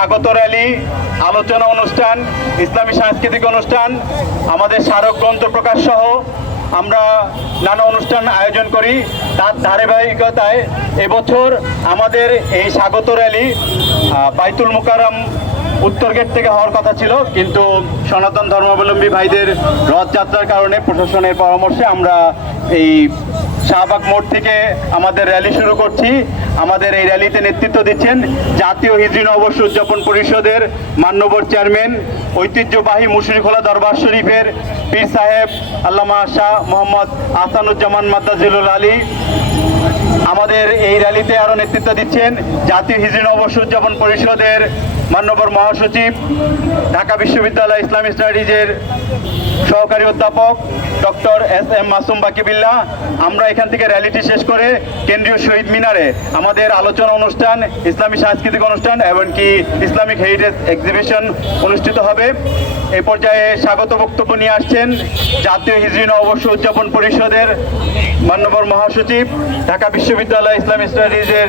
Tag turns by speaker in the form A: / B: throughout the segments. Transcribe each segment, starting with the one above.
A: স্বাগত র্যালি, আলোচনা অনুষ্ঠান, ইসলামী সাংস্কৃতিক অনুষ্ঠান, আমাদের স্মারক গ্রন্থ প্রকাশ সহ আমরা নানা অনুষ্ঠান আয়োজন করি। তার ধারাবাহিকতায় এবছর আমাদের এই স্বাগত র্যালি বাইতুল মোকাররম উত্তর গেট থেকে হওয়ার কথা ছিল, কিন্তু সনাতন ধর্মাবলম্বী ভাইদের রথযাত্রার কারণে প্রশাসনের পরামর্শে আমরা এই শাহবাগ মোড় থেকে আমাদের র্যালি শুরু করছি। আমাদের এই র্যালিতে নেতৃত্ব দিচ্ছেন জাতীয় হিজরি নববর্ষ উদযাপন পরিষদের মান্যবর চেয়ারম্যান, ঐতিহ্যবাহী মুশরিখোলা দরবার শরীফের পীর সাহেব আল্লামা শাহ মোহাম্মদ আসানুজ্জামান মাদ্দাজিলুল আলী। আমাদের এই র্যালিতে আরও নেতৃত্ব দিচ্ছেন জাতীয় হিজরি নববর্ষ উদযাপন পরিষদের মান্যবর মহাসচিব, ঢাকা বিশ্ববিদ্যালয় ইসলামী স্টাডিজের সহকারী অধ্যাপক doctor S M Masum Bakibillah আমরা এখান থেকে র্যালিটি শেষ করে কেন্দ্রীয় শহীদ মিনারে আমাদের আলোচনা অনুষ্ঠান, ইসলামী সাংস্কৃতিক অনুষ্ঠান এমনকি ইসলামিক হেরিটেজ এক্সিবিশন অনুষ্ঠিত হবে। এ পর্যায়ে স্বাগত বক্তব্য নিয়ে আসছেন জাতীয় হিজরি নববর্ষ উদযাপন পরিষদের মান্যবর মহাসচিব, ঢাকা বিশ্ববিদ্যালয় ইসলামী স্টাডিজের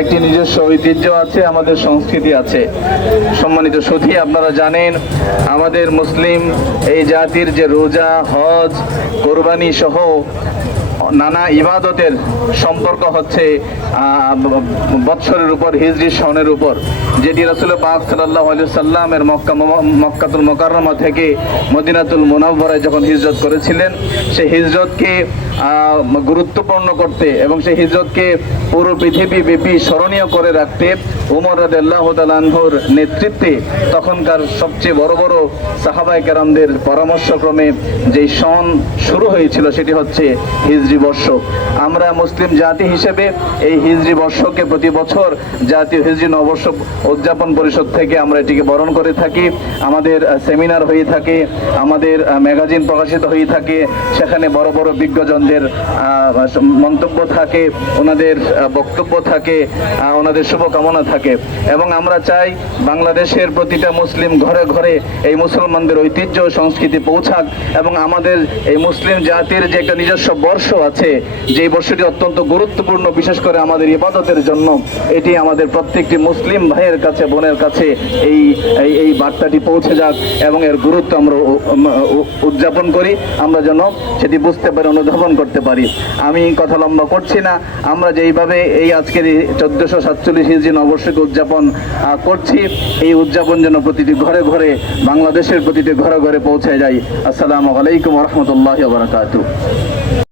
B: একটি নিজস্ব ঐতিহ্য আছে, আমাদের সংস্কৃতি আছে। সম্মানিত সুধী আপনারা জানেন, আমাদের মুসলিম এই জাতির যে রোজা, হজ, কোরবানি সহ নানা ইবাদতের সম্পর্ক হচ্ছে বৎসরের উপর, হিজরি সনের উপর, যেটি রসুল পাক সাল্লাহ আলু সাল্লামের মক্কা মক্কাতুল মোকাররমা থেকে মদিনাতুল মোনাব্বরায় যখন হিজরত করেছিলেন, সেই হিজরতকে গুরুত্বপূর্ণ করতে এবং সেই হিজরতকে পুরো পৃথিবী ব্যাপী স্মরণীয় করে রাখতে উমর রাদিয়াল্লাহু তাআলার নেতৃত্বে তখনকার সবচেয়ে বড় বড় সাহাবাই কেরামদের পরামর্শক্রমে যেই সন শুরু হয়েছিল, সেটি হচ্ছে হিজরি বর্ষ। আমরা মুসলিম জাতি হিসেবে এই হিজরি বর্ষকে প্রতি বছর জাতীয় হিজরি নববর্ষ উদযাপন পরিষদ থেকে আমরা এটিকে বরণ করে থাকি। আমাদের সেমিনার হয়ে থাকে, আমাদের ম্যাগাজিন প্রকাশিত হয়ে থাকে। সেখানে বড় বড় বিজ্ঞজনদের মন্তব্য থাকে, ওনাদের বক্তব্য থাকে ওনাদের শুভকামনা থাকে। এবং আমরা চাই বাংলাদেশের প্রতিটা মুসলিম ঘরে ঘরে এই মুসলমানদের ঐতিহ্য সংস্কৃতি পৌঁছাক এবং আমাদের এই মুসলিম জাতির যে একটা নিজস্ব বর্ষ আছে যে বর্ষটি অত্যন্ত গুরুত্বপূর্ণ, বিশেষ করে আমাদের ইবাদতের জন্য, এটি আমাদের প্রত্যেকটি মুসলিম ভাইয়ের কাছে, বোনের কাছে এই, এই- বার্তাটি পৌঁছে যাক এবং এর গুরুত্ব আমরা উদযাপন করি, আমরা যেন সেটি বুঝতে পারি, অনুধাবন করতে পারি। আমি কথা লম্বা করছি না, আমরা যেইভাবে এই আজকের চোদ্দশো সাতচল্লিশ হিজড়ি নববর্ষকে উদযাপন করছি, এই উদযাপন যেন প্রতিটি ঘরে ঘরে, বাংলাদেশের প্রতিটি ঘরে ঘরে পৌঁছে যায়। আসসালামু আলাইকুম রহমতুল্লাহ বারকাতু